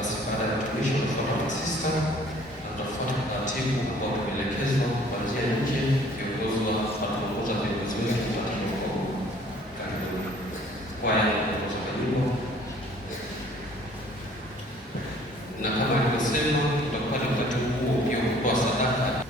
Basi baada ya mtumishi kufuata masista na tutafuata taratibu kwa kuelekezwa kuanzia nje, kiongozwa ataongoza viongozi wetu wa kiroho. Karibuni kwaya kuongoza wimbo, na kama alivyosema tutakuwa na wakati huo pia kutoa sadaka.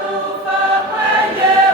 Kufa mwenyewe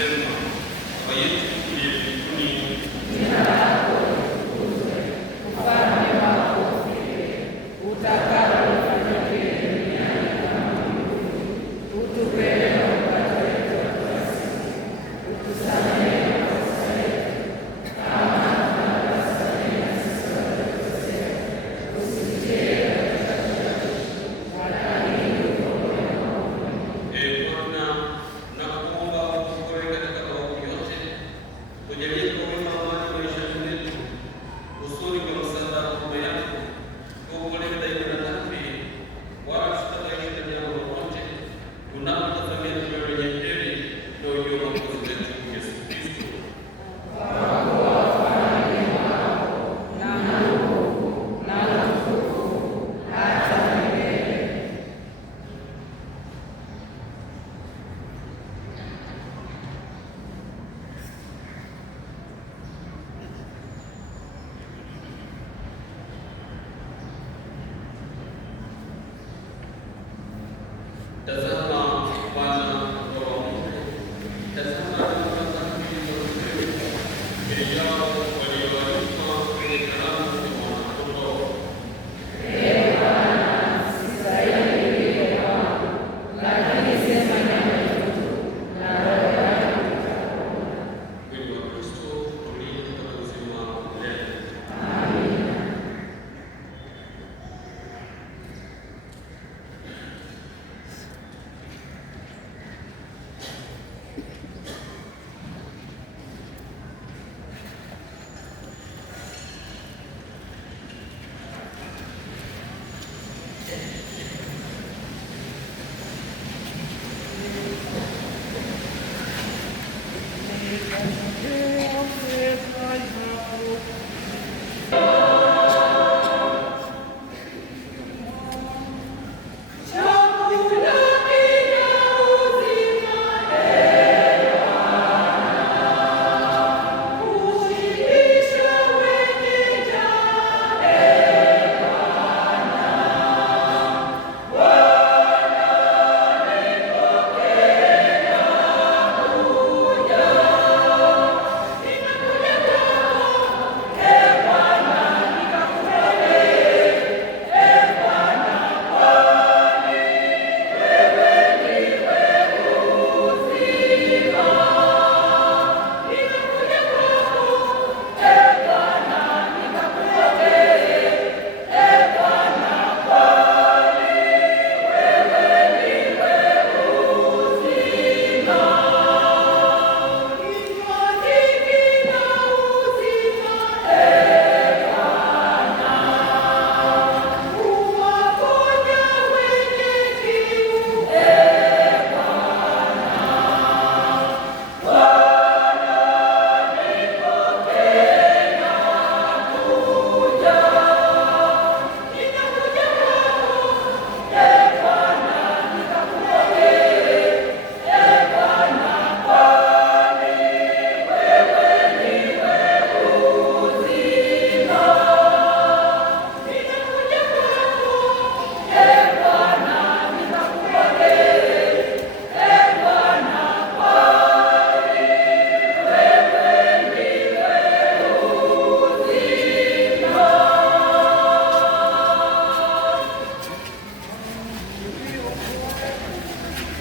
akisema, Baba yetu uliye mbinguni, jina lako litukuzwe, ufalme wako ufike, utakalo lifanyike duniani kama mbinguni. Utupe leo mkate wetu wa kila siku, utusamehe makosa yetu kama tunavyowasamehe na sisi waliotukosea, usitie katika kishawishi, lakini utuokoe maovu. Ee Bwana, nakuomba utuokoe katika maovu yote, ujalie kwa wema amani maishani mwetu, kusudi kwa msaada wa huruma yako tuokolewe daima na dhambi, wala tusitakaishwe na jambo lolote, tunapotazamia toleo lenye heri na ujio wa Mwokozi wetu Yesu Kristo. Wako wafalme wako na nguvu na utukufu hata milele. Tazama Bwana wa Mungu, tazama dhambi zilizotolewa, heri yao walioalikwa kwenye karamu ya Mwana-Kondoo. Ee Bwana, sistahili uje kwangu, lakini sema neno tu na roho yangu itapona. Mwili wa Kristo utulie katika uzima wa milele. Amina.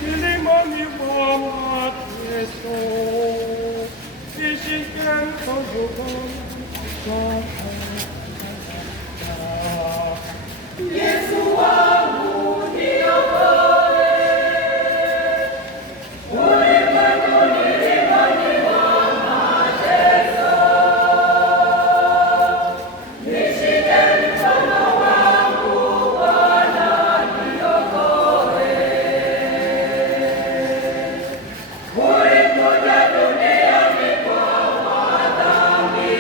Milimani mwa mateso, nishike mkono wangu. Yesu wangu niokoe, ulimwenguni milimani mwa mateso, nishike mkono wangu Bwana niokoe. Ulikuja duniani kwa madhambi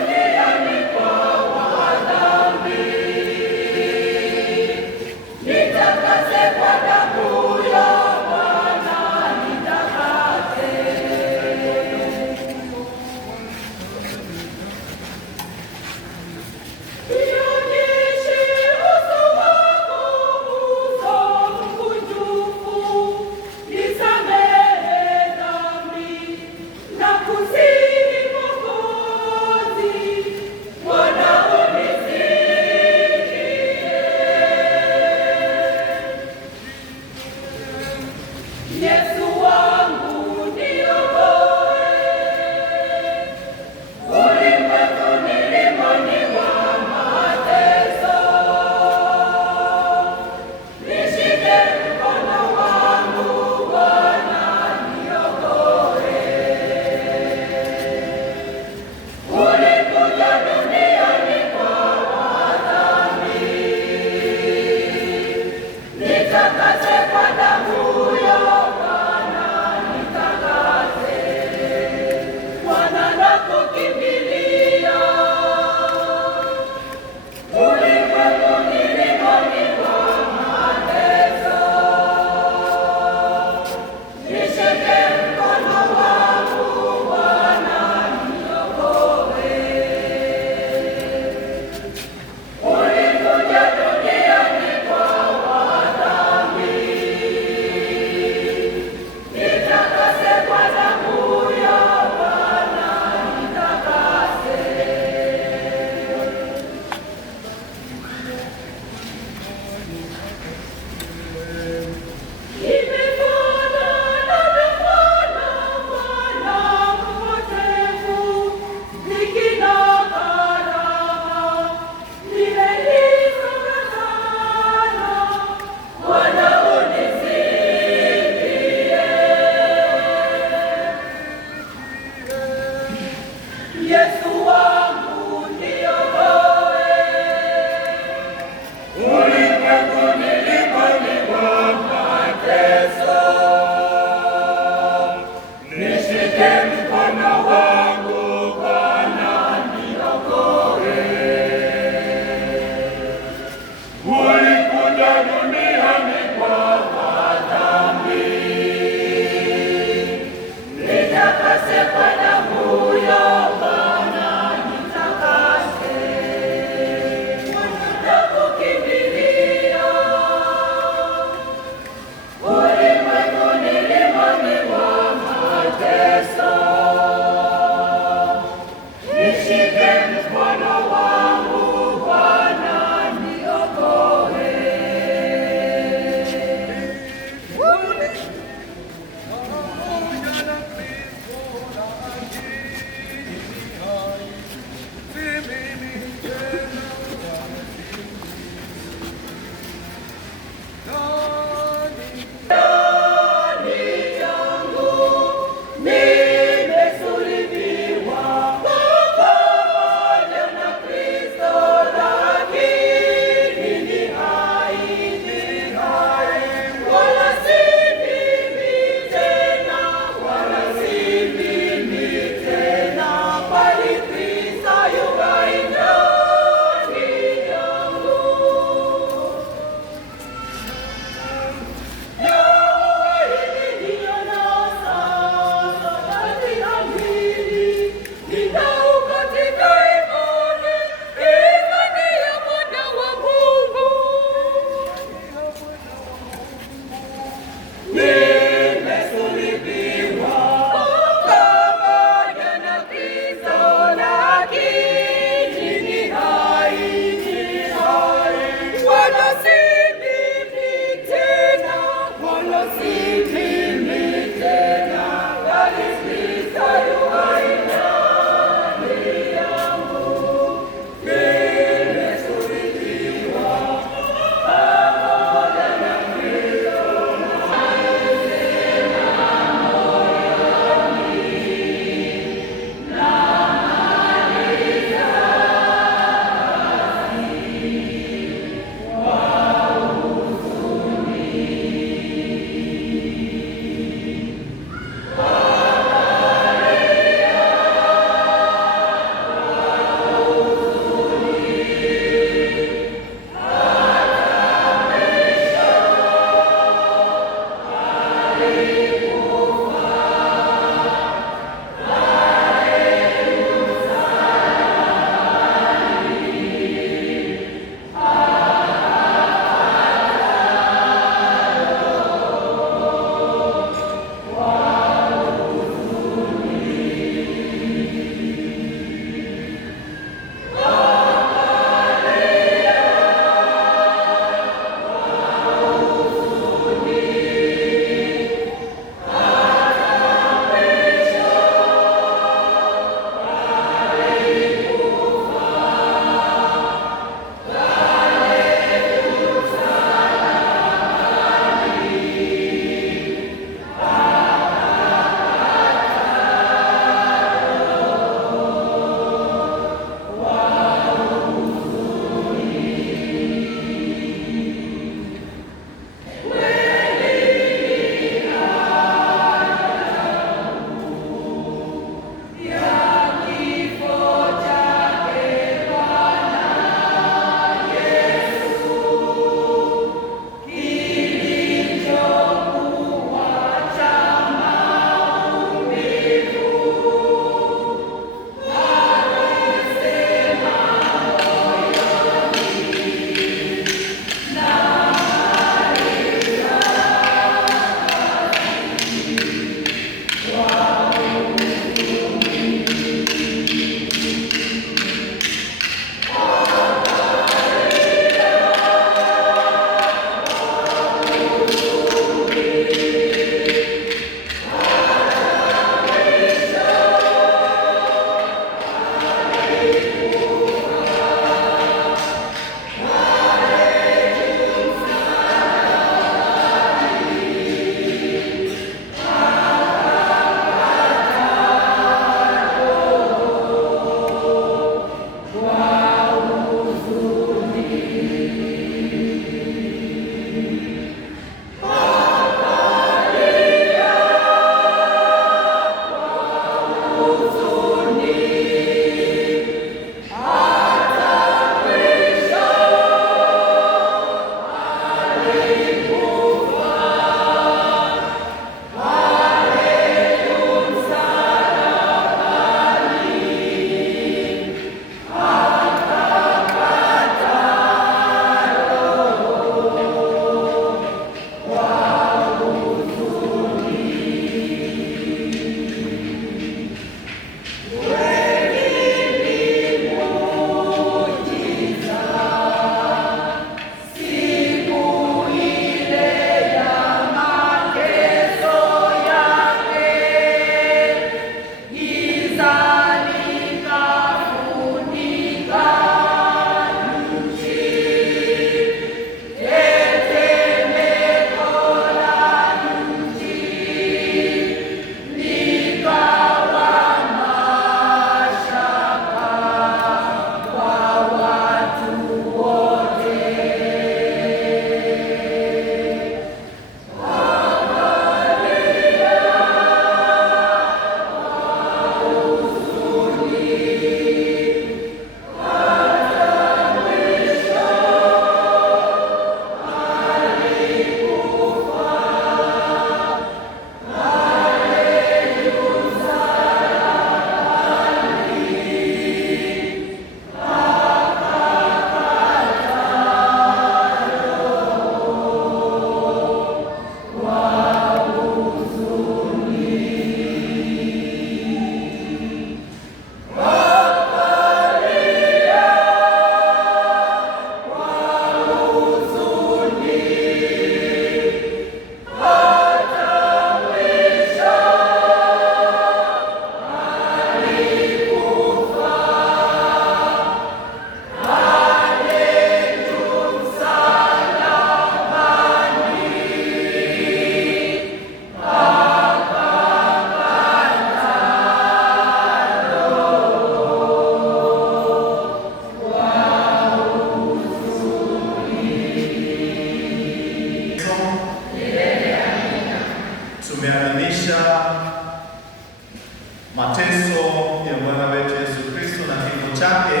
mateso ya Bwana wetu Yesu Kristo na kifo chake,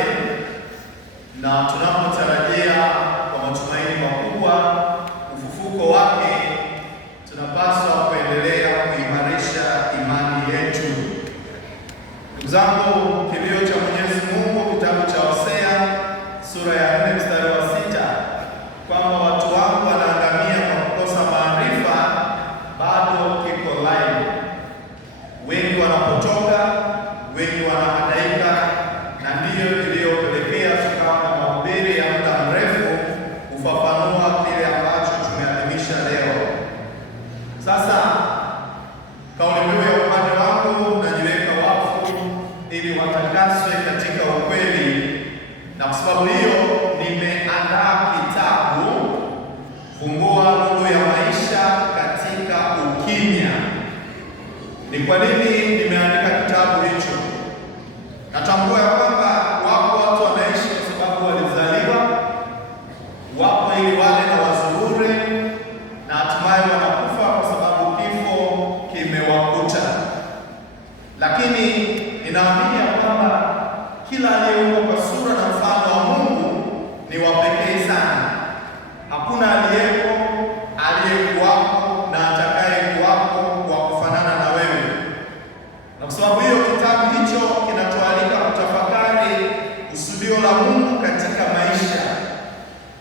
na tunapotarajia kwa matumaini makubwa ufufuko wake, tunapaswa kuendelea kuimarisha imani yetu. Ndugu zangu, kilio cha Mwenyezi Mungu, kitabu cha Hosea sura ya 4 mstari wa 6, kwamba watu wangu wanaangamia kwa kukosa maarifa, bado kiko live. Wengi wanapotoka, wengi wanahangaika, na ndiyo iliyopelekea tukawa na mahubiri ya muda mrefu kufafanua kile ambacho tumeadhimisha leo. Sasa kauli mbiu ya upande wangu, najiweka wakfu ili watakaswe katika ukweli, na kwa sababu hiyo nimeandaa kitabu Fungua Nuru ya Maisha katika Ukimya. Ni kwa nini nimeandika kitabu hicho? Natambua ya kwamba wapo watu wanaishi kwa sababu walizaliwa, wapo ili wale na wazurure, na hatimaye wanakufa kwa sababu kifo kimewakuta. Lakini ninaamini ya kwamba kila aliyeumbwa kwa sura na mfano wa Mungu ni wa pekee sana. Hakuna aliyeko, aliyekuwako na atakayekuwako wa kufanana na wewe. Na kwa sababu hiyo kitabu hicho kinatualika kutafakari kusudio la Mungu katika maisha.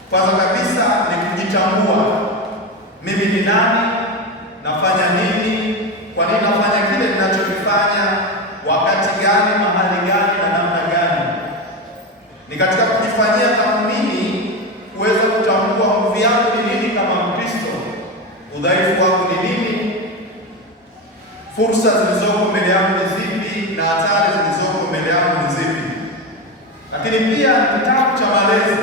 Kwanza kabisa ni kujitambua. Mimi ni nani? Nafanya nini? Kwa nini nafanya kile ninachokifanya? Wakati gani? Mahali gani? na namna gani? Ni katika kujifanyia tathmini kuweza kutambua nguvu yangu ni nini kama Mkristo, udhaifu wangu ni nini, fursa zilizoko mbele yangu ni zipi, na hatari zilizoko mbele yangu ni zipi. Lakini pia kitabu cha malezi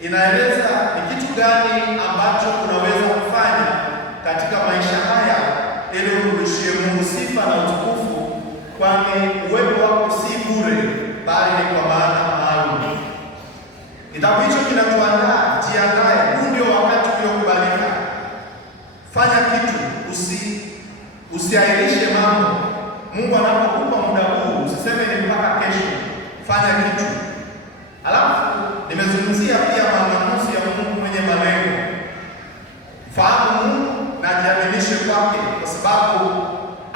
inaeleza ni kitu gani ambacho unaweza kufanya katika maisha haya ili urudishie Mungu sifa na utukufu, kwani uwepo wako si bure, bali ni kwa maana maalum. Kitabu hicho kinatuandaa, jiandae, huu ndio wakati uliokubalika. Fanya kitu, usiahirishe mambo. Mungu anapokupa muda huu, usiseme ni mpaka kesho. Fanya kitu. Alafu nimezungumzia pia maamuzi ya Mungu mwenye malengo. Fahamu Mungu na jiaminishe kwake, kwa sababu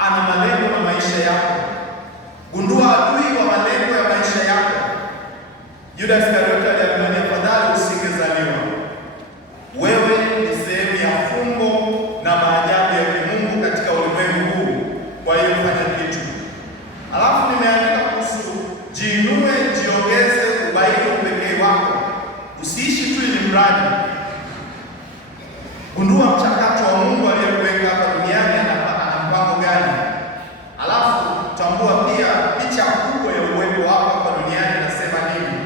ana malengo na maisha yako. Gundua adui wa malengo ya maisha yako. Yuda Iskarioti aliambiwa, afadhali usingezaliwa. Wewe ni sehemu ya fumbo na maajabu ya Mungu katika ulimwengu huu. Kwa hiyo fanya kitu. Alafu nimeandika kuhusu jiinue, jiongeze, ubaini upekee wako. Usiishi tu ni mradi. Gundua mchakato wa Mungu aliyekuweka hapa duniani, ana mpango gani? Alafu tambua pia picha kubwa ya uwepo wako hapa duniani inasema nini.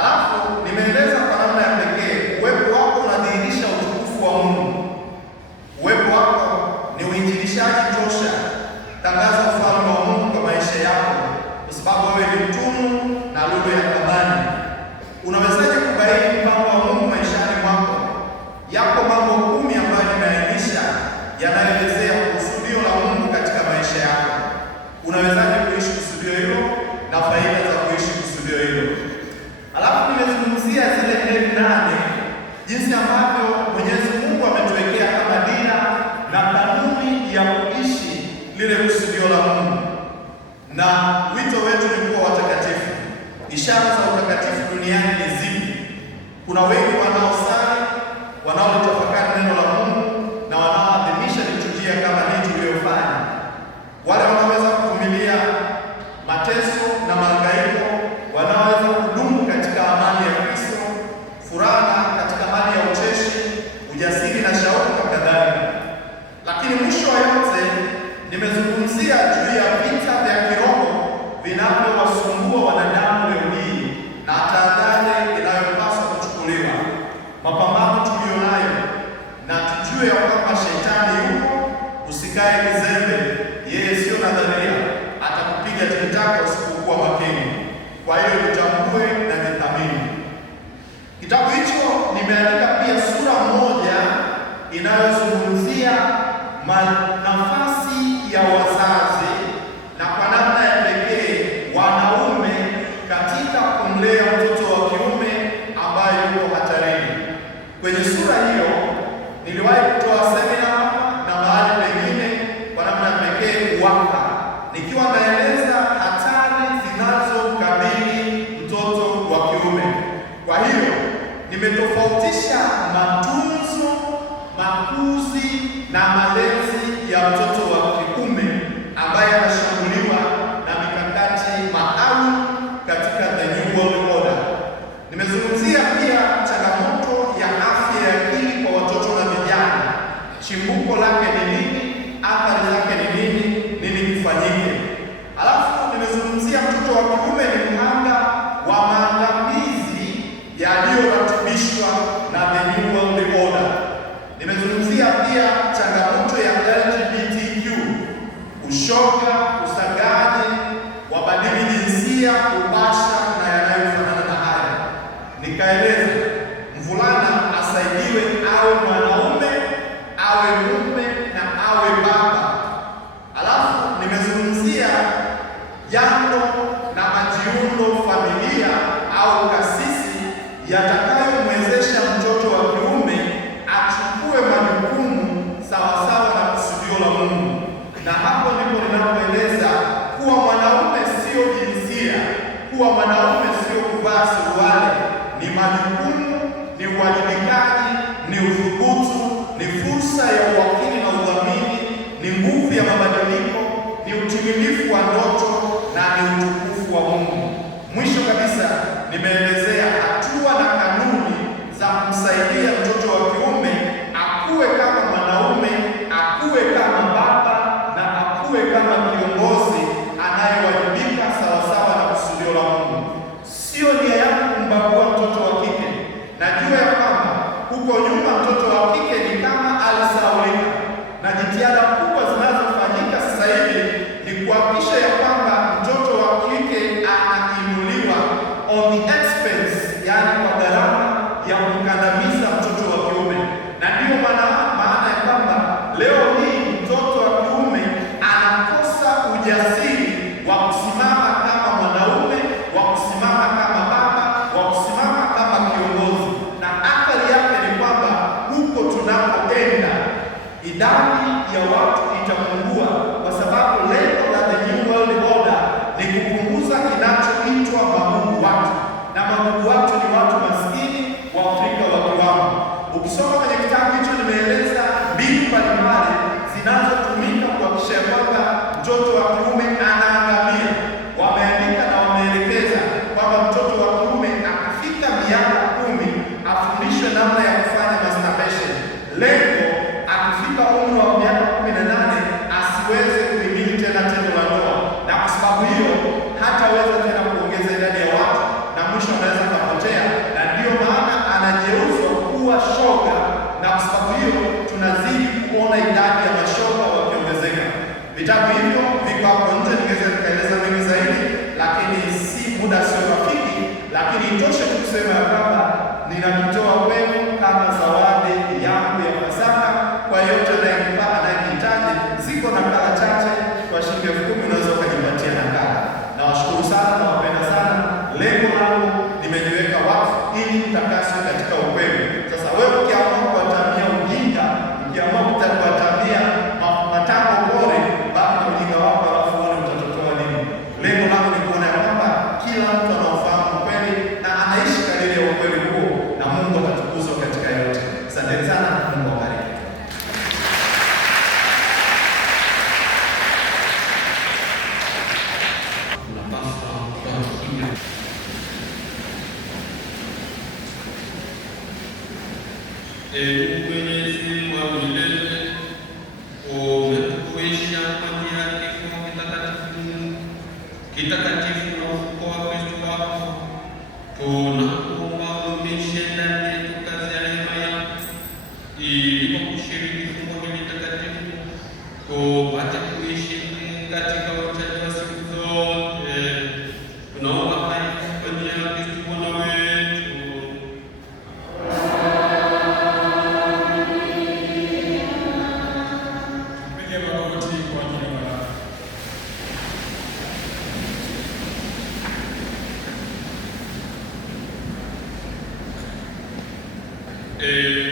Alafu nimeeleza kwa namna ya pekee uwepo wako unadhihirisha utukufu wa Mungu. Uwepo wako ni uinjilishaji tosha. Tangaza ufalme wa Mungu kwa maisha yako, kwa sababu wewe ni mtumu na lulu ya thamani. Unawezaje kubaini mpango wa Mungu maishani mwako? Yako mambo 10 ambayo nimeainisha yanaelezea kusudio la Mungu katika maisha yako. Unawezaje kuishi kusudio hilo na faida za kuishi kusudio hilo? Alafu nimezungumzia zile 8, jinsi ambavyo Mwenyezi Mungu ametuwekea kama dira na kanuni ya kuishi lile kusudio la Mungu. Na wito wetu ni kuwa watakatifu. Ishara za utakatifu duniani ni zipi? Kuna wengi wanaosali, wanaolitafakari neno la Mungu na wanaoadhimisha liturujia kama hii tuliyofanya. Wale wanaweza kuvumilia mateso na mahangaiko, wanaweza kudumu katika amani ya Kristo, furaha katika hali ya ucheshi, ujasiri na shauku na kadhalika. Lakini mwisho wa yote nimezungumzia juu ya vita vya kiroho vinavyowasumbua wanadamu leo hii na tahadhari inayopaswa kuchukuliwa. Mapambano tuliyonayo mwaka nikiwa naeleza hatari zinazomkabili mtoto wa kiume. Kwa hiyo nimetofautisha matunzo, makuzi na malezi ya mtoto wa kiume ambaye anashambuliwa na mikakati maalum katika the New World Order. Nimezungumzia pia changamoto ya afya ya akili kwa watoto na vijana. Chimbuko lake ni nini? Athari zake ni nini? Nini kifanyike? Alafu nimezungumzia mtoto wa kiume ni mhanga wa maangamizi yaliyoratibishwa na the New World Order. Nimezungumzia pia changamoto ya LGBTQ, ushoga, usagaji, wabadili jinsia, ubasha na yanayofanana na haya. Nikaeleza mvulana asaidiwe awe mwanaume, awe mume na awe baba. Alafu nimezungumzia jando na majiundo familia au kasisi yatakayomwezesha mtoto wa kiume achukue majukumu sawasawa na kusudio la Mungu. Na hapo ndipo ninapoeleza kuwa mwanaume sio jinsia, kuwa mwanaume sio kuvaa suruali, ni majukumu, ni uwajibikaji, ni uthubutu, ni fursa ya uwakili na udhamini, ni nguvu ya mabadiliko, ni utimilifu wa ndoto na ni utukufu wa Mungu. Mwisho kabisa, nimeelezea hatua na kanuni za kumsaidia mtoto wa kiume akue kama mwanaume, akue kama baba na akue kama kiongozi anayewajibika sawasawa na kusudio la Mungu. Sio nia yangu kumbagua mtoto wa kike. Najua ya kwamba huko nyuma mtoto wa kike ni kama alisahaulika, na jitihada kubwa zinazofanyika sasa hivi ni kuhakikisha ya kwamba mtoto wa kike anainuliwa on the expense, yani kwa gharama ya kumkandamiza mtoto wa kiume. Na ndiyo maana ya kwamba leo hii mtoto wa kiume anakosa ujasiri wa kusimama kama mwanaume, wa kusimama kama baba, wa kusimama kama kiongozi. Na athari yake ni kwamba huko tunapoenda idadi ya watu itapungua, kwa sababu lengo la the New World Order ni kupunguza kinachoitwa magugu watu, na magugu watu ni watu maskini wa Afrika wa kiwango. Ukisoma kwenye kitabu hicho nimeeleza mbinu mbalimbali zinazotumika kuhakikisha kwamba mtoto wa kiume anaangamia. Wameandika na wameelekeza kwamba mtoto wa kiume akifika miaka 10 afundishwe namna ya kufanya masturbation. Lengo akifika umri wa miaka 18 asiweze kuhimili tena tendo la ndoa, na kwa sababu hiyo hataweza tena kuongeza idadi ya watu na mwisho anaweza kupotea, na ndiyo maana anajeuzwa kuwa shoga, na kwa sababu hiyo tunazidi kuona idadi ya mashoga wakiongezeka. Vitabu hivyo viko hapo nje, ningeweza nikaeleza mengi zaidi, lakini si muda, sio rafiki. Lakini itoshe tu kusema ya kwamba ninakitoa kwenu kama zawadi yangu ya Pasaka kwa yote anayehitaji. Ziko nakala chache kwa shilingi 10,000, unaweza ukajipatia nakala. Nawashukuru sana, nawapenda sana. Lengo langu nimejiweka wakfu ili mtakaswe katika ukweli. Sasa wewe ukiamua kuwatamia ujinga, ukiamua kuwatamia matango bore, baki na ujinga wako, alafu uone utatotoa nini. Lengo langu ni kuona ya kwamba kila mtu anaofahamu ukweli na anaishi kadiri ya ukweli huo, na Mungu atatukuzwa katika yote. Asante sana, Mungu awabariki. Tunapaswa kuwa kimya. Mwenyezi wa milele, umetukuisha kwa njia ya kifo kitakatifu na ufufuo wa Kristo wako. Tunakuomba udumishe ndani yetu kazi ya neema yako, ili kwa kushiriki fungo hili takatifu tupate kuishi katika uchaji wa siku zote. Tunaomba haya kwa njia ya Kristo Bwana wetu. Amen.